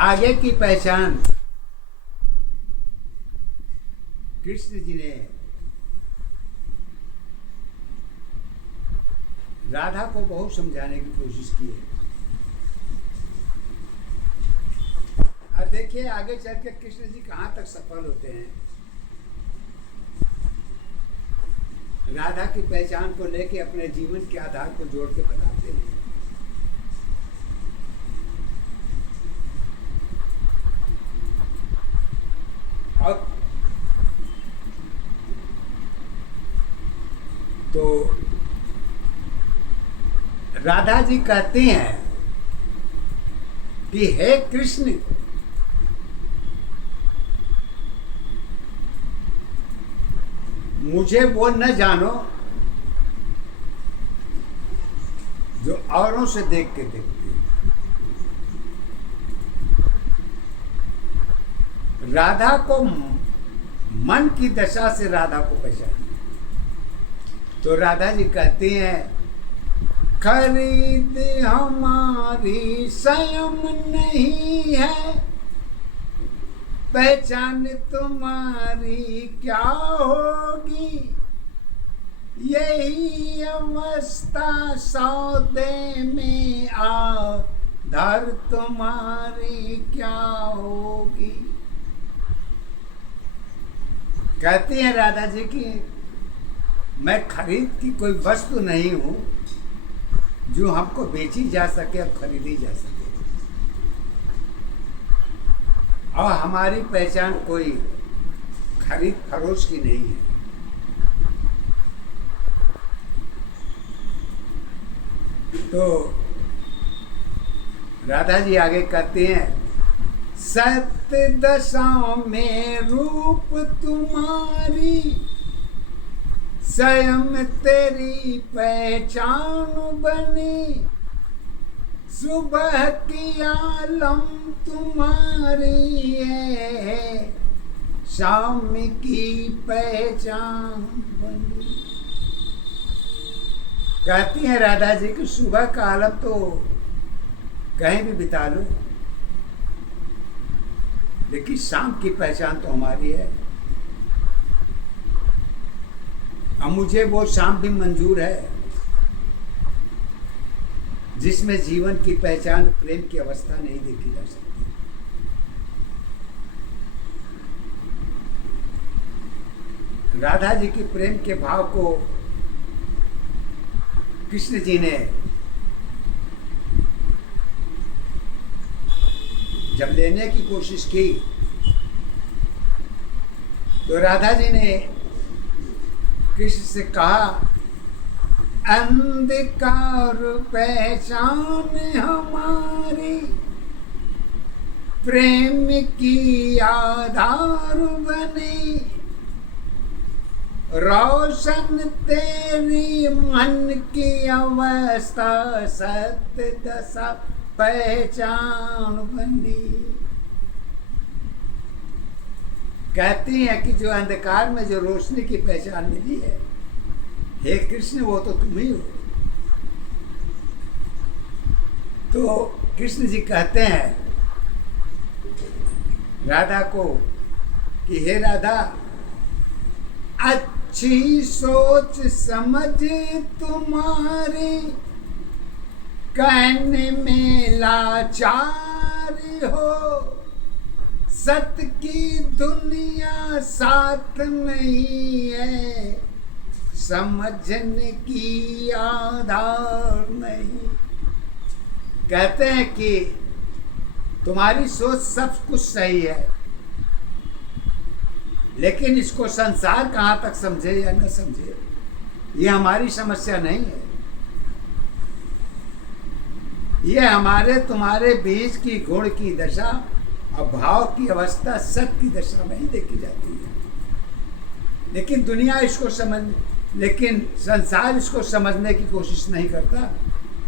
आगे की पहचान कृष्ण जी ने राधा को बहुत समझाने की कोशिश की है। और देखिए आगे चल के कृष्ण जी कहाँ तक सफल होते हैं। राधा की पहचान को लेके अपने जीवन के आधार को जोड़ के बताते हैं। और तो राधा जी कहती हैं कि हे कृष्ण, मुझे वो न जानो जो औरों से देख के देखती है। राधा को मन की दशा से राधा को पहचानिए। तो राधा जी कहती हैं, खरीद हमारी स्वयं नहीं है, पहचान तुम्हारी क्या होगी, यही अवस्था सौदे में आधार तुम्हारी क्या होगी। कहती है राधा जी की मैं खरीद की कोई वस्तु नहीं हूं जो हमको बेची जा सके और खरीदी जा सके, और हमारी पहचान कोई खरीद फरोश की नहीं है। तो राधा जी आगे कहते हैं, सत्य दशा में रूप तुम्हारी, स्वयं तेरी पहचान बनी, सुबह की आलम तुम्हारी है, शाम की पहचान बनी। कहती है राधा जी कि सुबह का आलम तो कहीं भी बिता लो, लेकिन शाम की पहचान तो हमारी है, और मुझे वो शाम भी मंजूर है जिसमें जीवन की पहचान प्रेम की अवस्था नहीं देखी जा सकती। राधा जी की प्रेम के भाव को कृष्ण जी ने जब लेने की कोशिश की तो राधा जी ने कृष्ण से कहा, अंधकार पहचान हमारी, प्रेम की आधार बनी, रोशन तेरी मन की अवस्था, सत्य दशा पहचान बनी। कहती है कि जो अंधकार में जो रोशनी की पहचान मिली है, हे कृष्ण वो तो तुम ही हो। तो कृष्ण जी कहते हैं राधा को कि हे राधा, अच्छी सोच समझ तुम्हारी, कहने में लाचारी हो, सत्य की दुनिया साथ नहीं है, समझने की आधार नहीं। कहते हैं कि तुम्हारी सोच सब कुछ सही है, लेकिन इसको संसार कहाँ तक समझे या न समझे ये हमारी समस्या नहीं है। ये हमारे तुम्हारे बीच की गुण की दशा और भाव की अवस्था सत्य की दशा में ही देखी जाती है, लेकिन दुनिया इसको लेकिन संसार इसको समझने की कोशिश नहीं करता।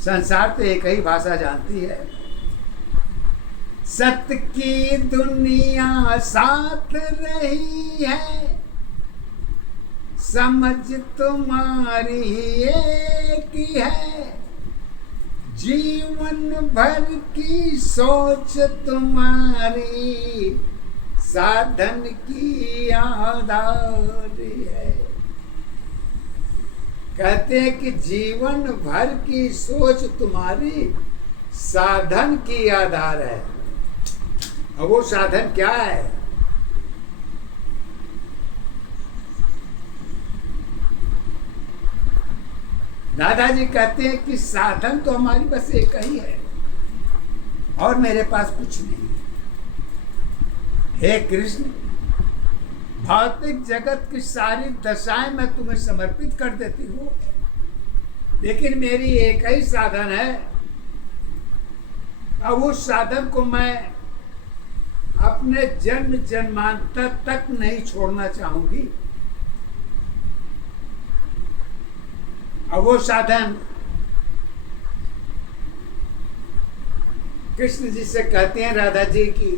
संसार तो एक ही भाषा जानती है, सत्य की दुनिया साथ रही है, समझ तुम्हारी एक है, जीवन भर की सोच तुम्हारी साधन की आधार है। कहते हैं कि जीवन भर की सोच तुम्हारी साधन की आधार है। और वो साधन क्या है? दादाजी कहते हैं कि साधन तो हमारी बस एक ही है और मेरे पास कुछ नहीं है। हे कृष्ण, भौतिक जगत की सारी दशाएं मैं तुम्हें समर्पित कर देती हूँ, लेकिन मेरी एक ही साधन है और उस साधन को मैं अपने जन्म जन्मांतर तक नहीं छोड़ना चाहूंगी। और वो साधन कृष्ण जी से कहते हैं राधा जी की,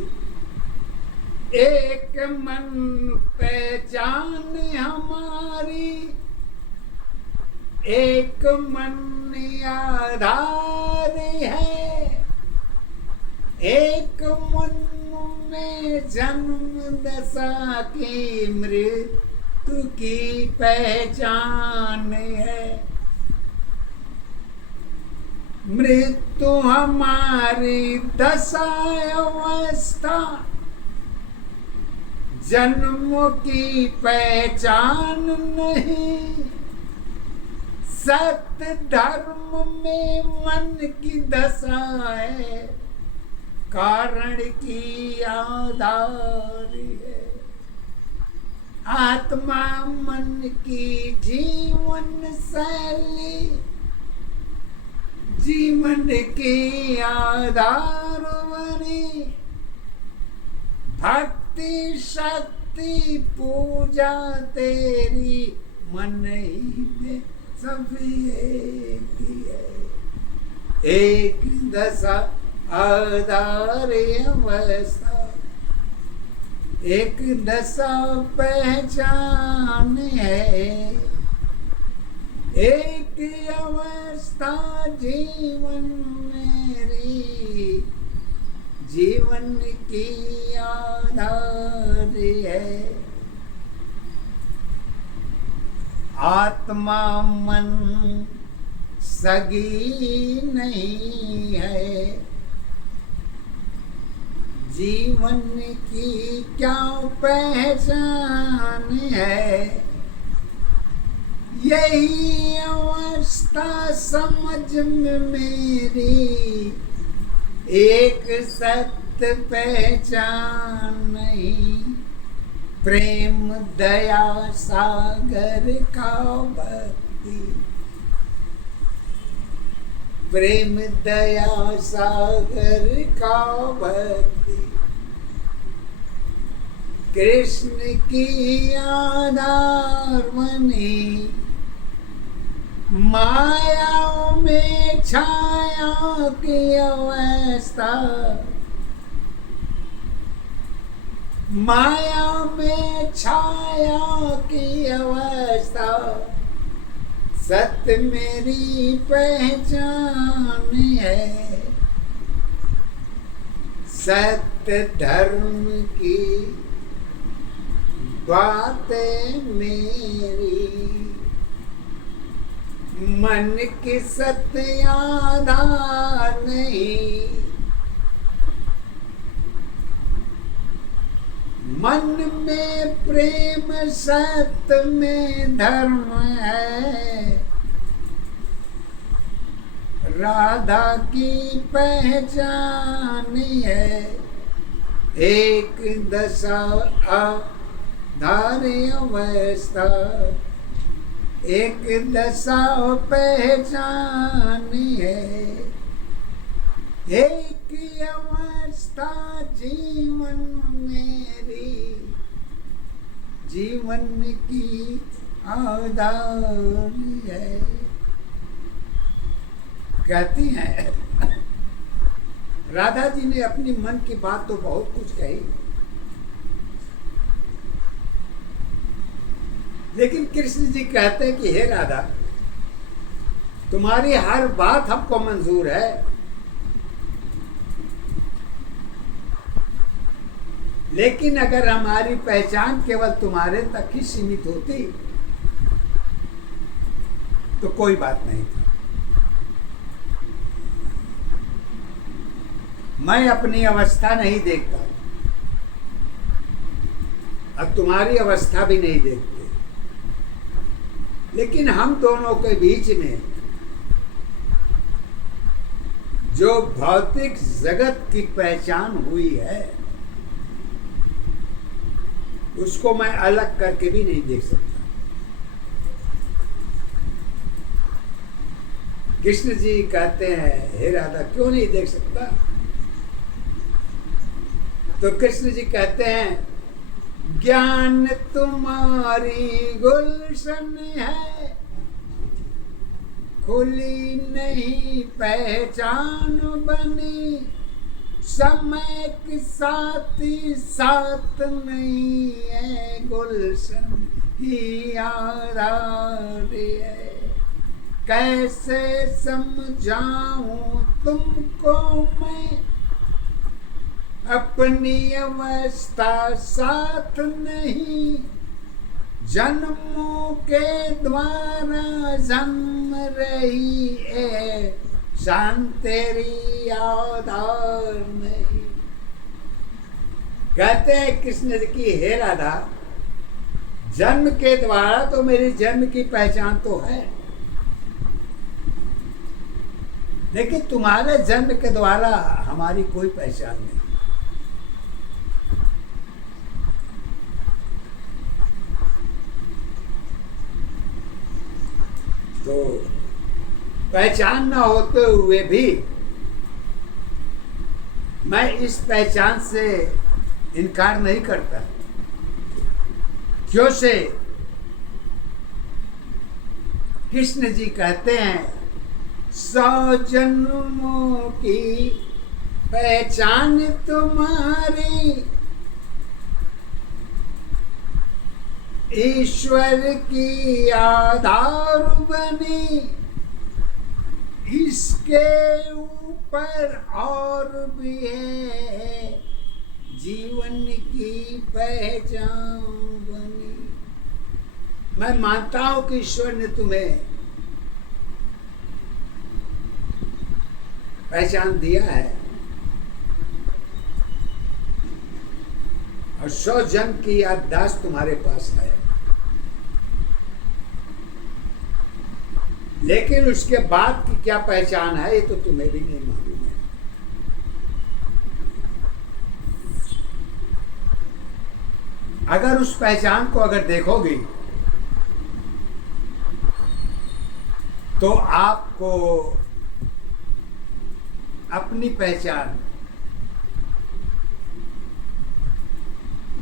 एक मन पहचान हमारी, एक मन आधार है, एक मन में जन्म दशा की मृत्यु की पहचान है। मृत्यु हमारी दशा अवस्था, जन्म की पहचान नहीं। सत्य धर्म में मन की दशा है, कारण की आधार है। आत्मा मन की जीवन शैली, जीवन के आधार बनी। भक्ति शक्ति पूजा तेरी, मन ही में सभी एक ही है। एक दशा आधार अवस्था, एक दशा पहचान है। एक अवस्था जीवन मेरी, जीवन की आधार है। आत्मा मन सगी नहीं है, जीवन की क्या पहचान है। यही अवस्था समझ में मेरी, एक सत्य पहचान नहीं। प्रेम दया सागर का भक्ति, प्रेम दया सागर का भक्ति। कृष्ण की आधार बनी, माया में छाया की अवस्था, माया में छाया की अवस्था। सत्य मेरी पहचान है, सत्य धर्म की बातें मेरी। मन की सत्य आधार नहीं, मन में प्रेम सत्य में धर्म है। राधा की पहचान है, एक दशा आधार अवस्था, एक दशा पहचान है। एक अवस्था जीवन मेरी, जीवन की आधार है। कहती हैं राधा जी ने अपनी मन की बात तो बहुत कुछ कही, लेकिन कृष्ण जी कहते हैं कि हे राधा, तुम्हारी हर बात हमको मंजूर है, लेकिन अगर हमारी पहचान केवल तुम्हारे तक ही सीमित होती तो कोई बात नहीं था। मैं अपनी अवस्था नहीं देखता, अब तुम्हारी अवस्था भी नहीं देखते, लेकिन हम दोनों के बीच में जो भौतिक जगत की पहचान हुई है उसको मैं अलग करके भी नहीं देख सकता। कृष्ण जी कहते हैं, हे राधा क्यों नहीं देख सकता? तो कृष्ण जी कहते हैं, ज्ञान तुम्हारी गुलशन है, खुली नहीं पहचान बनी, समय के साथ ही साथ नहीं है, गुलशन ही आधार है। कैसे समझाऊं तुमको मैं, अपनी अवस्था साथ नहीं, जन्मों के द्वारा जन्म रही है, शान तेरी आधार नहीं। कहते हैं कृष्ण जी की, हे राधा, जन्म के द्वारा तो मेरी जन्म की पहचान तो है, लेकिन तुम्हारे जन्म के द्वारा हमारी कोई पहचान नहीं। तो पहचान न होते हुए भी मैं इस पहचान से इनकार नहीं करता। क्यों से? कृष्ण जी कहते हैं, 100 जन्मों की पहचान तुम्हारी, ईश्वर की आधार बनी, इसके ऊपर और भी है, जीवन की पहचान बनी। मैं मानता हूं कि ईश्वर ने तुम्हें पहचान दिया है और 100 जन्म की याददाश्त तुम्हारे पास है, लेकिन उसके बाद की क्या पहचान है ये तो तुम्हें भी नहीं मालूम है। अगर उस पहचान को अगर देखोगी तो आपको अपनी पहचान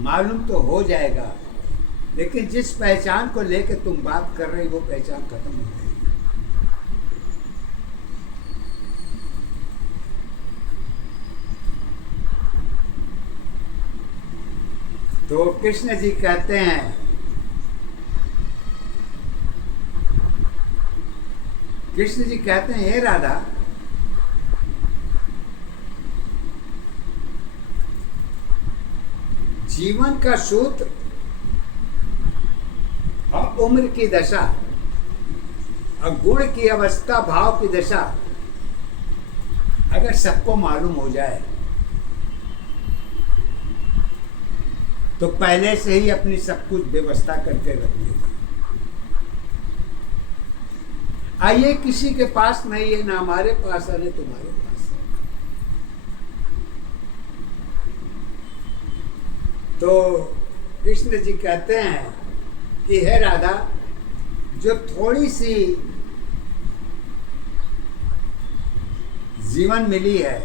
मालूम तो हो जाएगा, लेकिन जिस पहचान को लेकर तुम बात कर रहे हो वो पहचान खत्म हो जाएगी। तो कृष्ण जी कहते हैं, कृष्ण जी कहते हैं, हे राधा, जीवन का सूत्र और उम्र की दशा और गुण की अवस्था, भाव की दशा अगर सबको मालूम हो जाए तो पहले से ही अपनी सब कुछ व्यवस्था करके रख लेगा। आइए किसी के पास नहीं है, ना हमारे पास है, ना तुम्हारे पास है। तो कृष्ण जी कहते हैं कि हे राधा, जो थोड़ी सी जीवन मिली है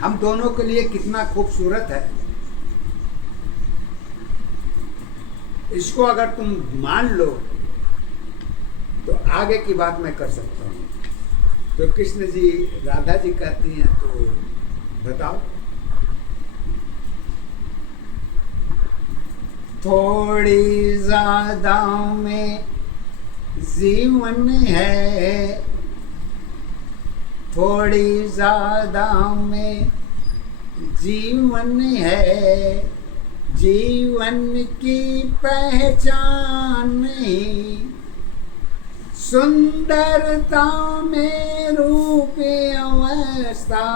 हम दोनों के लिए कितना खूबसूरत है, इसको अगर तुम मान लो तो आगे की बात मैं कर सकता हूँ। तो कृष्ण जी, राधा जी कहती हैं, तो बताओ। थोड़ी ज्यादा में जीवन है, थोड़ी ज्यादा में जीवन है, जीवन की पहचान नहीं, सुंदरता में रूप अवस्था,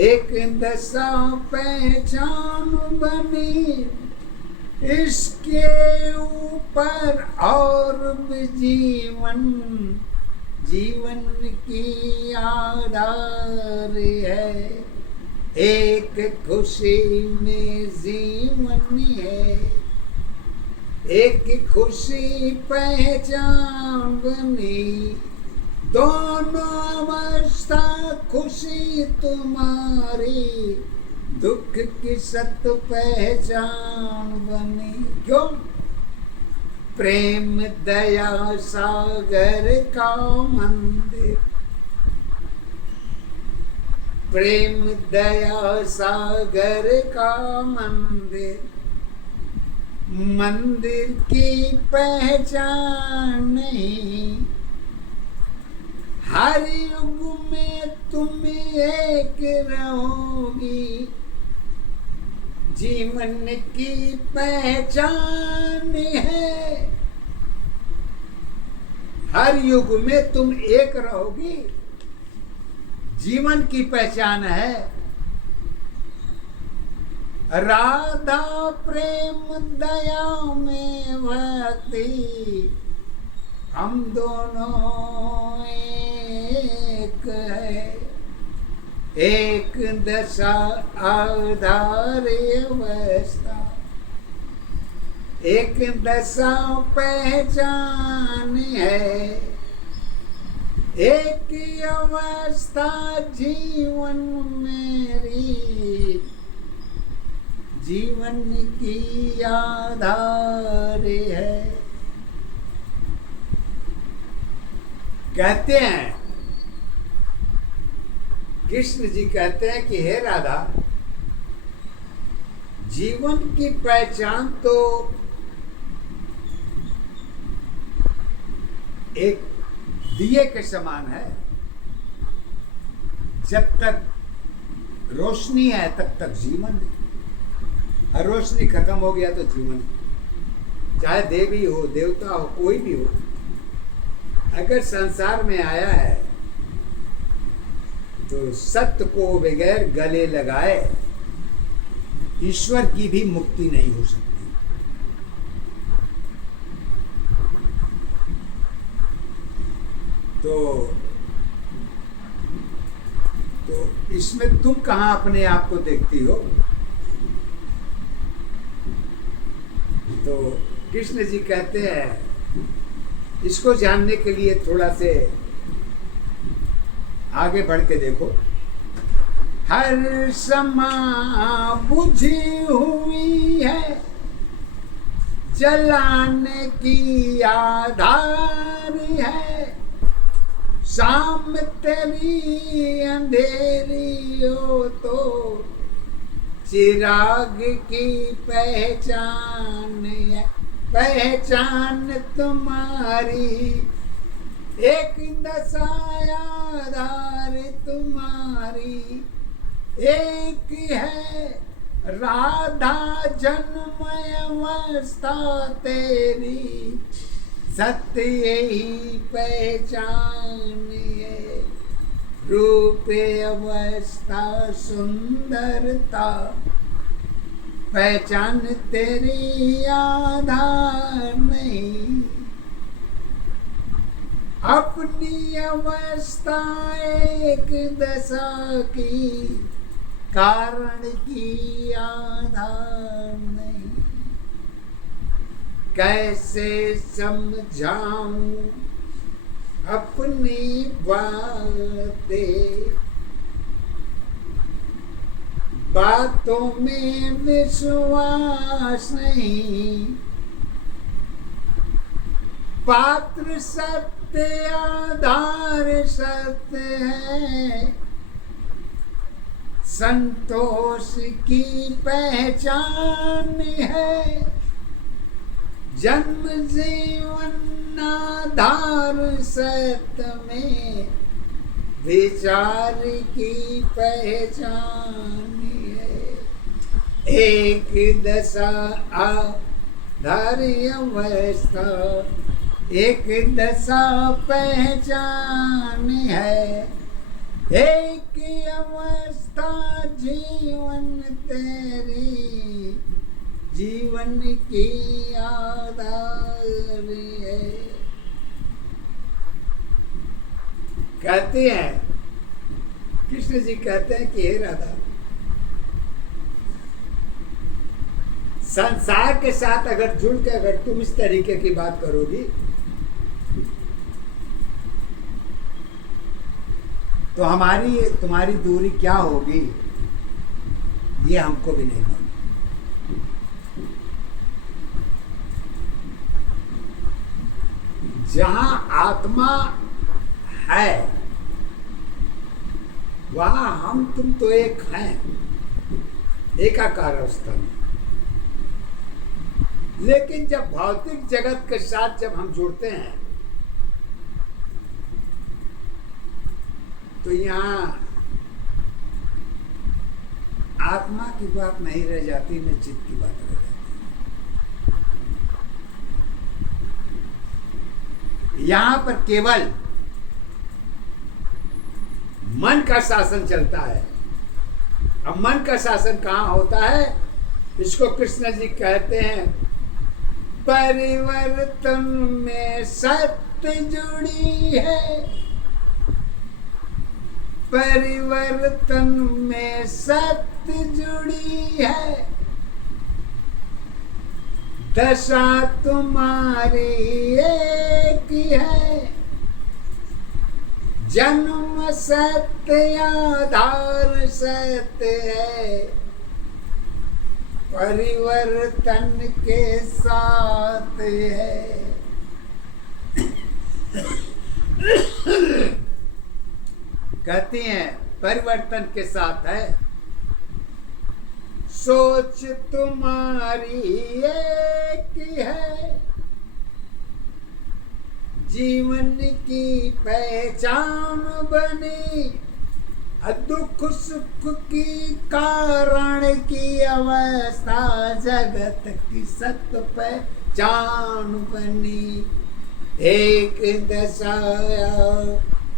एक दशा पहचान बनी, इसके ऊपर और भी जीवन, जीवन की आधार है, एक खुशी में जीवन है, एक खुशी पहचान बनी, दोनों अवस्था खुशी तुम्हारी, दुख की सत पहचान बनी। क्यों? प्रेम दया सागर का मंदिर, प्रेम दया सागर का मंदिर, मंदिर की पहचान नहीं, हर युग में तुम एक रहोगी, जीवन की पहचान है, हर युग में तुम एक रहोगी, जीवन की पहचान है। राधा प्रेम दया में भक्ति, हम दोनों एक है, एक दशा आधार अवस्था, एक दशा पहचान है, एक अवस्था जीवन मेरी, जीवन की आधार है। कहते हैं, कृष्ण जी कहते हैं कि हे राधा, जीवन की पहचान तो एक दिए के समान है, जब तक रोशनी है तब तक जीवन है, और रोशनी खत्म हो गया तो जीवन, चाहे देवी हो देवता हो कोई भी हो, अगर संसार में आया है तो सत्य को बगैर गले लगाए ईश्वर की भी मुक्ति नहीं हो सकती। तो इसमें तुम कहाँ अपने आप को देखती हो? तो कृष्ण जी कहते हैं, इसको जानने के लिए थोड़ा से आगे बढ़ के देखो। हर समा बुझी हुई है, जलाने की आधार है, शाम तेरी अंधेरी हो तो चिराग की पहचान है, पहचान तुम्हारी, एक दशा आधार तुम्हारी, एक है राधा जन्म अवस्था तेरी, सत्य यही पहचान है, रूप अवस्था सुंदरता, पहचान तेरी आधार नहीं, अपनी अवस्था एक दशा की, कारण की आधार नहीं, कैसे समझाऊं अपनी बातें, बातों में विश्वास नहीं, पात्र सत्य आधार सत्य है, संतोष की पहचान है, जन्म जीवन आधार सत्य में विचार की पहचान है। एक दशा आधार अवस्था, एक दशा पहचान है। एक अवस्था जीवन तेरी, जीवन की आधार है। कहते हैं, कृष्ण जी कहते हैं कि हे राधा, संसार के साथ अगर जुड़ के अगर तुम इस तरीके की बात करोगी तो हमारी तुम्हारी दूरी क्या होगी ये हमको भी नहीं मालूम। जहां आत्मा है वहां हम तुम तो एक हैं, एकाकार अवस्था में। लेकिन जब भौतिक जगत के साथ जब हम जुड़ते हैं तो यहाँ आत्मा की बात नहीं रह जाती, न चित्त की बात रह जाती। यहाँ पर केवल मन का शासन चलता है। अब मन का शासन कहाँ होता है? इसको कृष्ण जी कहते हैं, परिवर्तन में सत्य जुड़ी है, परिवर्तन में सत्य जुड़ी है। दशा तुम्हारी एक है, जन्म सत्य आधार सत्य है, परिवर्तन के साथ है। कहती हैं परिवर्तन के साथ है। सोच तुम्हारी एक है, जीवन की पहचान बनी, दुख सुख की कारण की अवस्था, जगत की सत्य पहचान बनी। एक दशा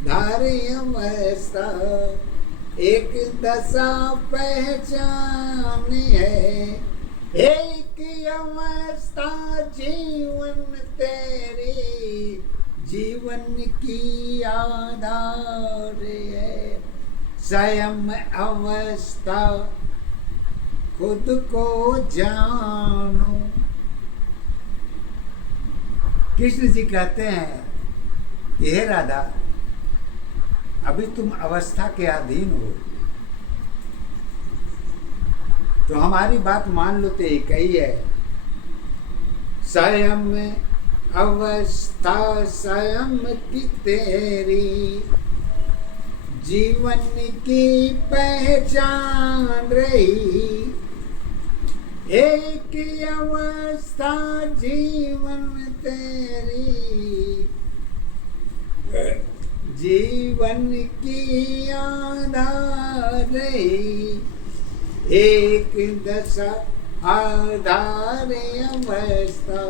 धारी अवस्था, एक दशा पहचान है। एक अवस्था जीवन तेरी, जीवन की आधार है। स्वयं अवस्था खुद को जानो। कृष्ण जी कहते हैं कि हे राधा, अभी तुम अवस्था के अधीन हो, तो हमारी बात मान लो तो एक ही है। स्वयं अवस्था स्वयं की तेरी, जीवन की पहचान रही। एक अवस्था जीवन तेरी, जीवन की आधार रही। एक दशा आधार अवस्था,